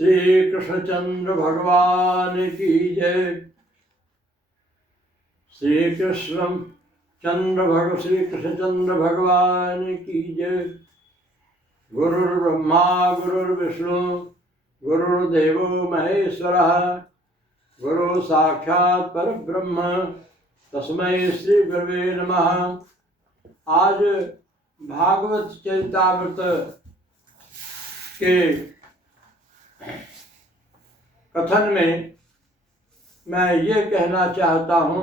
श्री कृष्णचंद्र भगवान की जय। श्री कृष्णचंद्र भगवान की जय। गुरुर्ब्रह्मा गुरुर्विष्णु गुरुर्देवो महेश्वरः गुरु साक्षात् परब्रह्म तस्मै श्री गुरवे नमः। आज भागवत चरितामृत के कथन में मैं ये कहना चाहता हूँ,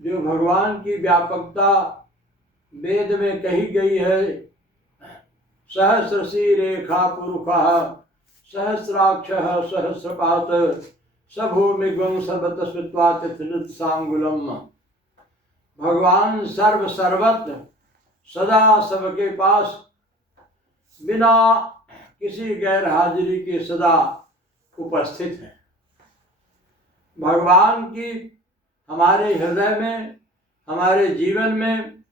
जो भगवान की व्यापकता वेद में कही गई है, सहस्रशी रेखा पुरुषः सहस्राक्षः सहस्रपात सभूमिगुं सर्वतस्वित्वातिथ्रितसांगुलम। भगवान सर्वत्र सदा सबके पास बिना किसी गैर हाजिरी के सदा उपस्थित है। भगवान की हमारे हृदय में, हमारे जीवन में,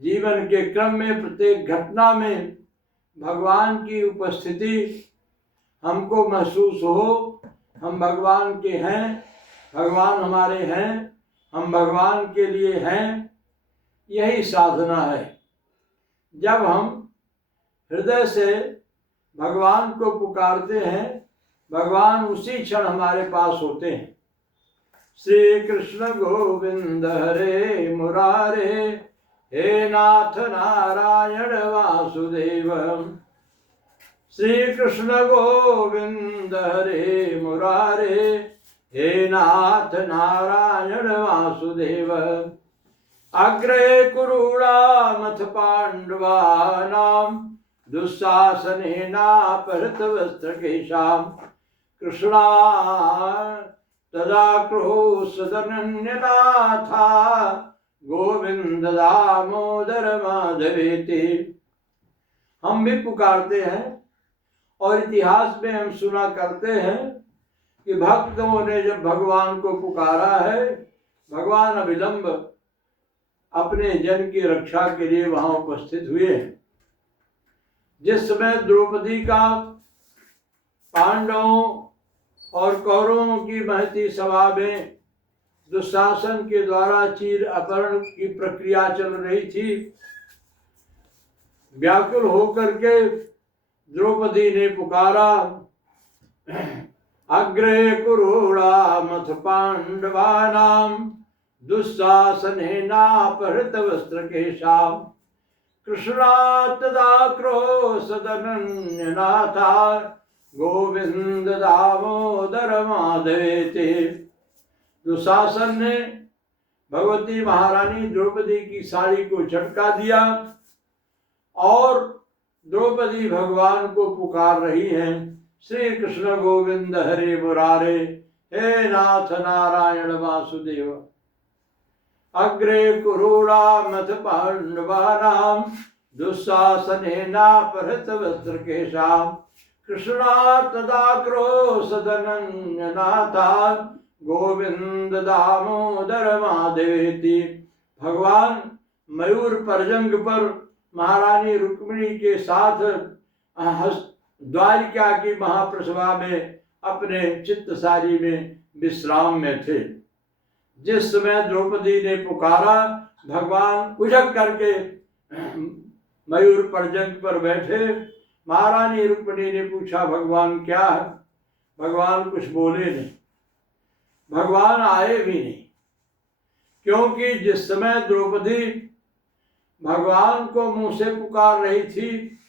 जीवन के क्रम में, प्रत्येक घटना में भगवान की उपस्थिति हमको महसूस हो। हम भगवान के हैं, भगवान हमारे हैं, हम भगवान के लिए हैं, यही साधना है। जब हम हृदय से भगवान को पुकारते हैं, भगवान उसी क्षण हमारे पास होते हैं। श्री कृष्ण गोविंद हरे मुरारे, हे नाथ नारायण वासुदेव। श्री कृष्ण गोविंद हरे मुरारे, हे नाथ नारायण वासुदेव। अग्रे कुरूणामथ पांडवानां दुःशासनेनापहृतवस्त्रकेशां कृष्णा तदा क्रोशदनन्यनाथा गोविंद दामोदर माधवेति। हम भी पुकारते हैं और इतिहास में हम सुना करते हैं कि भक्तों ने जब भगवान को पुकारा है, भगवान अविलंब अपने जन की रक्षा के लिए वहां उपस्थित हुए हैं। जिस समय द्रौपदी का पांडवों और कौरवों की महती सभा में दुशासन के द्वारा चीर अपहरण की प्रक्रिया चल रही थी, व्याकुल होकर के द्रौपदी ने पुकारा, अग्रे कुरूणामथ पांडवानां दुःशासनेनापहृतवस्त्रकेशां कृष्णा तदा क्रोशदनन्यनाथा गोविंद दामोदर माधवेति। दुशासन ने भगवती महारानी द्रौपदी की साड़ी को झटका दिया और द्रौपदी भगवान को पुकार रही हैं, श्री कृष्ण गोविंद हरे मुरारे, हे नाथ नारायण वासुदेव। अग्रे कुरूणामथ पांडवानां दुःशासनेनापहृतवस्त्रकेशां कृष्णा तदा क्रोशदनन्यनाथा गोविंद दामोदर माधवेति। भगवान मयूर पर्जंग पर महारानी रुक्मिणी के साथ द्वारिका की महाप्रसभा में अपने चित्तसारी में विश्राम में थे। जिस समय द्रौपदी ने पुकारा, भगवान उछक करके मयूर पर्जंग पर बैठे। महारानी रुक्मिणी ने पूछा, भगवान क्या है? भगवान कुछ बोले नहीं, भगवान आए भी नहीं, क्योंकि जिस समय द्रौपदी भगवान को मुंह से पुकार रही थी,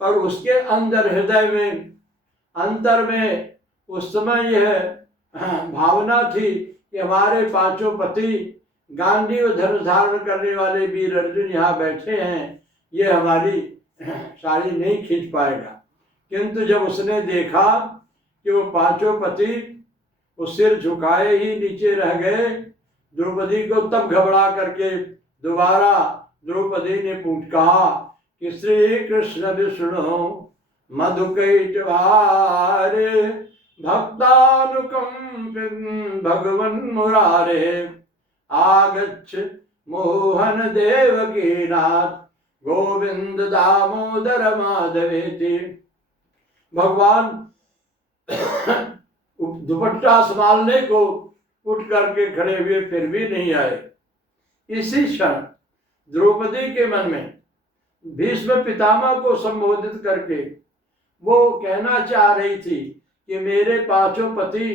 पर उसके अंदर हृदय में, अंतर में उस समय यह भावना थी कि हमारे पांचों पति गांडीव धनुष धारण करने वाले वीर अर्जुन यहाँ बैठे हैं, ये हमारी साड़ी नहीं खींच पाएगा। किंतु जब उसने देखा कि वो पांचों पति उस सिर झुकाए ही नीचे रह गए द्रौपदी को, तब घबरा करके दोबारा द्रौपदी ने कहा कि श्री कृष्ण विष्णु मधुकैटभारे भक्तानुकंपिन् भगवन् मुरारे आगच्छ मोहन देवकीनाथ गोविंद दामोदर माधवेति। भगवान दुपट्टा संभालने को उठ करके खड़े हुए, फिर भी नहीं आए। इसी क्षण द्रौपदी के मन में भीष्म पितामह को संबोधित करके वो कहना चाह रही थी कि मेरे पांचों पति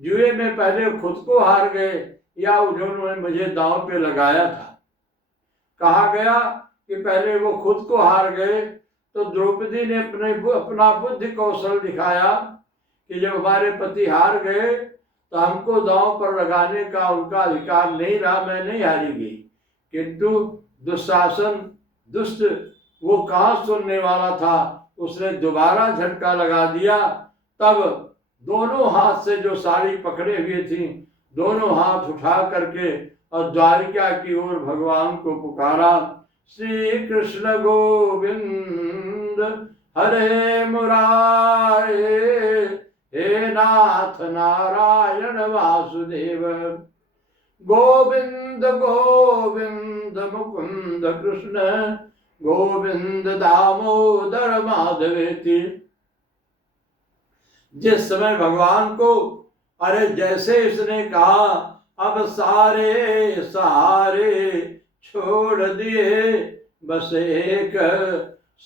जुए में पहले खुद को हार गए या उन्होंने मुझे दांव पे लगाया था। कहा गया कि पहले वो खुद को हार गए, तो द्रौपदी ने अपना बुद्धि कौशल दिखाया कि जब हमारे पति हार गए तो हमको दांव पर लगाने का उनका अधिकार नहीं रहा, मैं नहीं हारेगी। किंतु दुशासन दुष्ट वो कहाँ सुनने वाला था, उसने दोबारा झटका लगा दिया। तब दोनों हाथ से जो साड़ी पकड़े हुए थी, दोनों हाथ उठा करके और द्वारिका की ओर भगवान को पुकारा, श्री कृष्ण गोविंद हरे मुरारे, हे नाथ नारायण वासुदेव, गोविंद गोविंद मुकुंद कृष्ण, गोविंद दामोदर माधवेति। जिस समय भगवान को अरे जैसे इसने कहा अब सारे सहारे छोड़ दिए, बस एक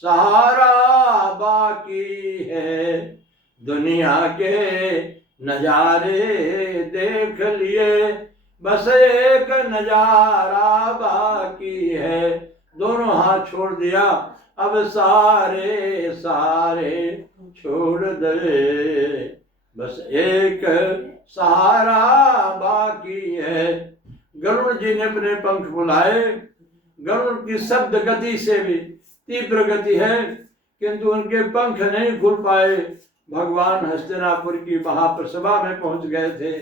सहारा बाकी है, दुनिया के नजारे देख लिए, बस एक नजारा बाकी है। दोनों हाथ छोड़ दिया, अब सारे सारे छोड़ दे, बस एक सहारा बाकी है। गरुड़ जी ने अपने पंख बुलाए। गरुड़ की शब्द गति से भी तीव्र गति है, किंतु उनके पंख नहीं खुल पाए। भगवान हस्तिनापुर की महाप्रसभा में पहुंच गए थे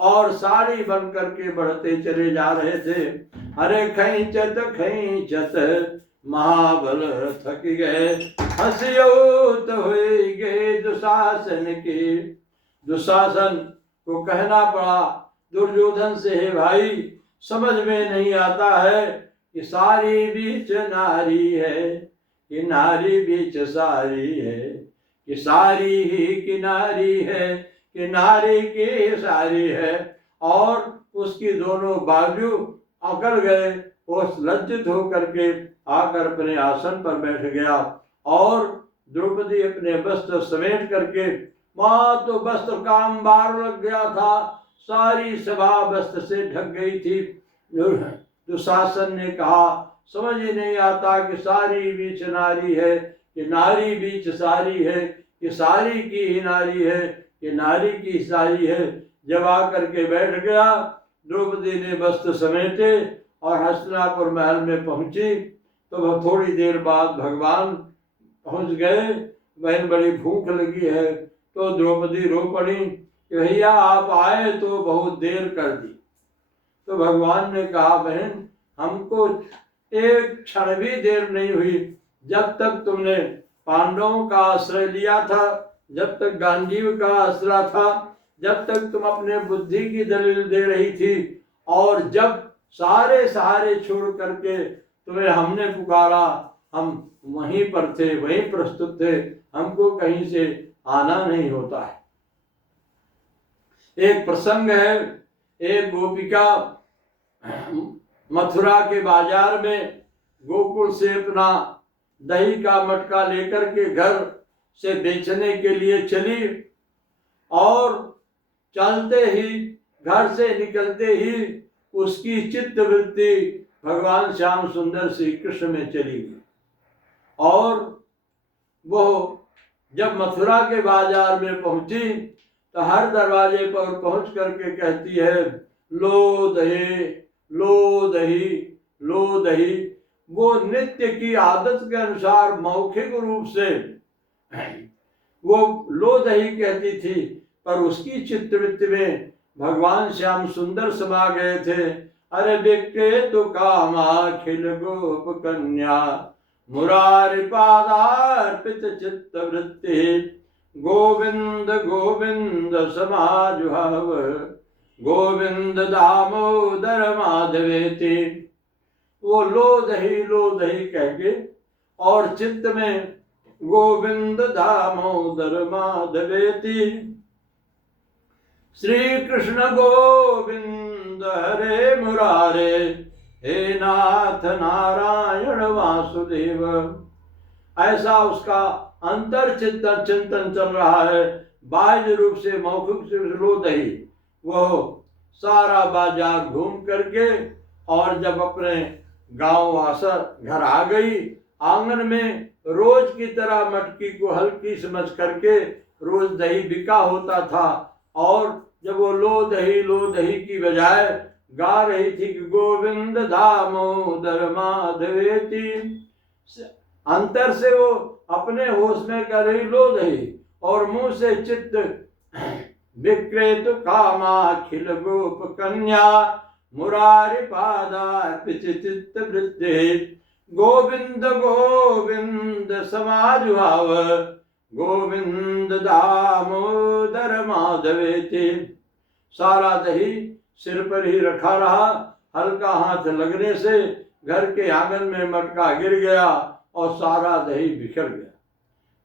और साड़ी बन करके बढ़ते चले जा रहे थे। अरे खैंचत खैंचत महाबल थक गए, हंसियोत हुई गए दुशासन की। दुशासन को कहना पड़ा दुर्योधन से, हे भाई समझ में नहीं आता है कि सारी बीच नारी है कि नारी बीच सारी है, कि सारी ही किनारी है कि नारी की सारी है। और उसकी दोनों बाजू अकड़ गए। वो लज्जित होकर के आकर अपने आसन पर बैठ गया और द्रौपदी अपने वस्त्र समेट करके, वहां तो वस्त्र का अंबार लग गया था, सारी सभा वस्त्र से ढक गई थी। दुशासन ने कहा समझ ही नहीं आता कि सारी बीच नारी है कि नारी बीच सारी है, कि सारी की ही नारी है कि नारी की सारी है। जब आकर के बैठ गया, द्रौपदी ने वस्त्र समेटे और हस्तिनापुर महल में पहुंची। तो थोड़ी देर बाद भगवान पहुंच गए। बहन बड़ी भूख लगी है, तो द्रौपदी रो पड़ी कि भैया आप आए तो बहुत देर कर दी। तो भगवान ने कहा बहन हमको एक क्षण भी देर नहीं हुई, जब तक तुमने पांडवों का आश्रय लिया था, जब तक गांडीव का आसरा था, जब तक तुम अपने बुद्धि की दलील दे रही थी, और जब सारे सहारे छोड़ करके तुम्हें हमने पुकारा, हम वहीं पर थे, वहीं प्रस्तुत थे, हमको कहीं से आना नहीं होता है। एक प्रसंग है, एक गोपिका मथुरा के बाजार में गोकुल से अपना दही का मटका लेकर के घर से बेचने के लिए चली, और चलते ही घर से निकलते ही उसकी चित्त वृत्ति भगवान श्याम सुंदर श्री कृष्ण में चली गई। और वो जब मथुरा के बाजार में पहुंची तो हर दरवाजे पर पहुंच करके कहती है लो दही लो दही लो दही। वो नित्य की आदत के अनुसार मौखिक रूप से वो लो दही कहती थी, पर उसकी चित्तवृत्ति में भगवान श्याम सुंदर समा गए थे। अरे बिके तो कामाखिल गोप कन्या, मुरारी पादार्पित चित्त वृत्ति, गोविंद गोविंद समाजुहाव, गोविंद दामोदर माधवेति। वो लो दही कह के और चित्त में गोविंद दामोदर माधवेति। श्री कृष्ण गोविंद हरे मुरारे, हे नाथ नारायण वासुदेव। ऐसा उसका अंतर चिंतन चल रहा है। बाह्य रूप से मौखिक से विरोध ही वो सारा बाजार घूम करके, और जब अपने गांव वासर घर आ गई, आंगन में रोज की तरह मटकी को हल्की समझ करके रोज दही बिका होता था, और जब वो लो दही की बजाय गा रही थी कि गोविंद दामोदर माधवेति, अंतर से वो अपने होश में कर रही लो दही, और मुंह से चित्त विक्रेत कामाखिल गोप कन्या मुरारी पादार्पित चित्त वृत्ति, गोविंद गोविंद समाज भाव, गोविंद दामोदर माधवेति। सारा दही सिर पर ही रखा रहा, हल्का हाथ लगने से घर के आंगन में मटका गिर गया और सारा दही बिखर गया।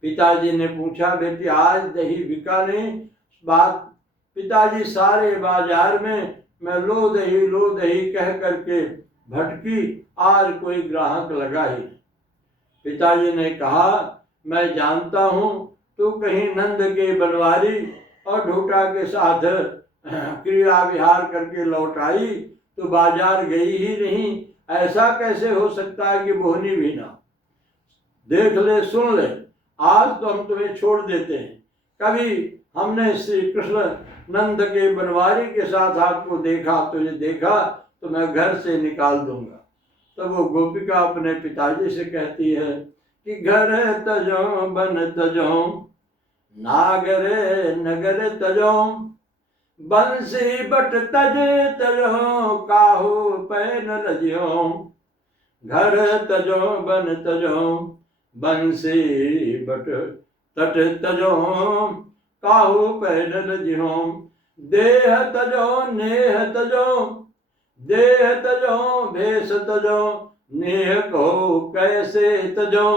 पिताजी ने पूछा, बेटी आज दही बिका नहीं? बात पिताजी सारे बाजार में मैं लो दही कह करके भटकी, आज कोई ग्राहक लगा ही। पिताजी ने कहा, मैं जानता हूँ तू कहीं नंद के बनवारी और ढोटा के साथ क्रिया विहार करके लौट आई, तो बाजार गई ही नहीं। ऐसा कैसे हो सकता है कि बोहनी भी ना? देख ले, सुन ले, आज तो हम तुम्हें छोड़ देते हैं। कभी हमने श्री कृष्ण नंद के बनवारी के साथ आपको देखा, तुझे देखा तो मैं घर से निकाल दूंगा। तो वो गोपिका अपने पिताजी से कहती है कि घर तजो बन तजो, नागरे नगर तजो, बंसी बट तज तजो, काहू पैन लजियो। घर तजो बन तजो, बंसी बट तट तजो, काहू पैन लजियो। देह तजो नेह तजो, देह तजो भेष तजो, नेह को कैसे तजो।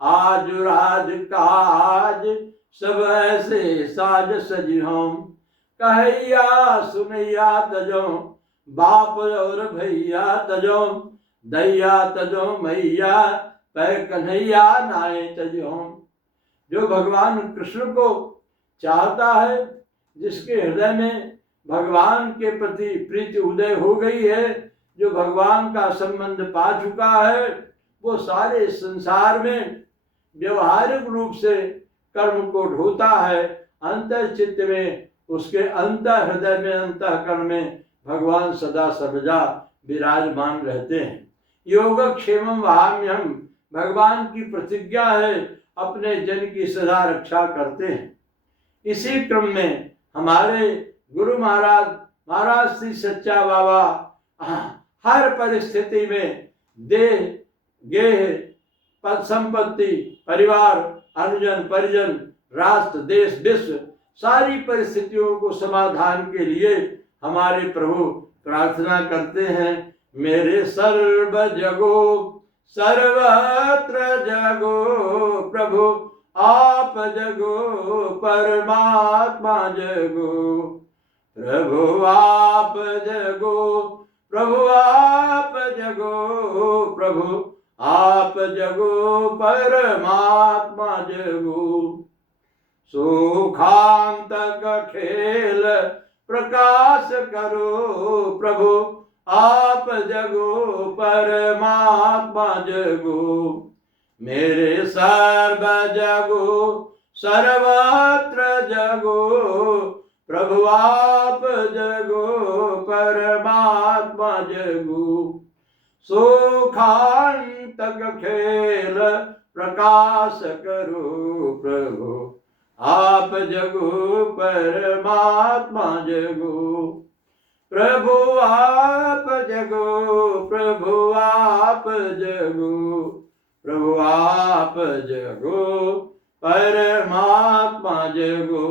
आज राज काज सब ऐसे साज सजियो, कहैया सुनैया तजो, बाप और भैया तजो, दैया तजो मैया, पै कन्हैया नाय तजो। जो भगवान कृष्ण को चाहता है, जिसके हृदय में भगवान के प्रति प्रीति उदय हो गई है, जो भगवान का संबंध पा चुका है, वो सारे संसार में व्यवहारिक रूप से कर्म को ढोता है। अंतर चित्त में, उसके अंतर हृदय में, अंतःकरण में भगवान सदा सर्वदा विराजमान रहते हैं। योगक्षेमं वहाम्यहम्, भगवान की प्रतिज्ञा है, अपने जन की सदा रक्षा करते हैं। इसी क्रम में हमारे गुरु महाराज श्री सच्चा बाबा हर परिस्थिति में देह गेह पद संपत्ति परिवार अनुजन परिजन राष्ट्र देश विश्व सारी परिस्थितियों को समाधान के लिए हमारे प्रभु प्रार्थना करते हैं। मेरे सर्व जगो सर्वत्र जगो प्रभु आप जगो परमात्मा जगो प्रभु आप जगो प्रभु आप जगो प्रभु आप जगो परमात्मा जगो सुखांतक खेल प्रकाश करो प्रभु आप जगो परमात्मा जगो मेरे सर्व जगो सर्वत्र जगो प्रभु आप जगो परमात्मा जगो सुखांतक खेल प्रकाश करो प्रभु आप जगो परमात्मा जगो प्रभु आप जगो प्रभु आप जगो प्रभु आप जगो परमात्मा जगो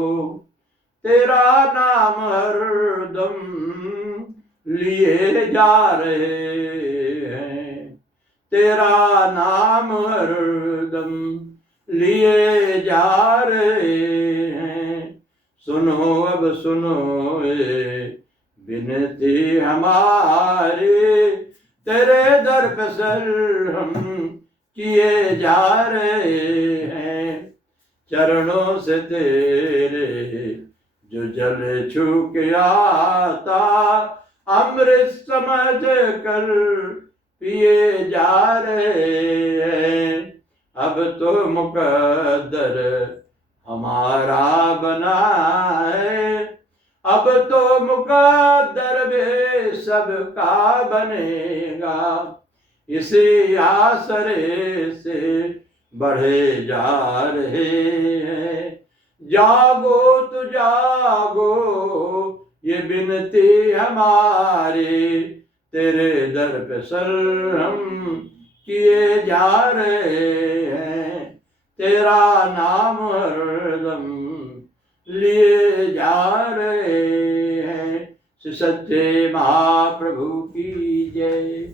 तेरा नाम हरदम लिए जा रहे हैं तेरा नाम हरदम लिए जा रहे हैं सुनो अब सुनो ये विनती हमारी, तेरे दर पे सर हम किए जा रहे हैं। चरणों से तेरे जो जल छू के आता, अमृत समझ कर पिए जा रहे हैं। अब तो मुकद्दर हमारा बना है, अब तो मुकद्दर भी सबका बनेगा। इसी आसरे से बढ़े जा रहे हैं। जागो तो जागो ये विनती हमारी, तेरे दर पे सर हम किए जा रहे हैं। तेरा नाम हरदम लिए जा रहे हैं। सच्चे महाप्रभु की जय।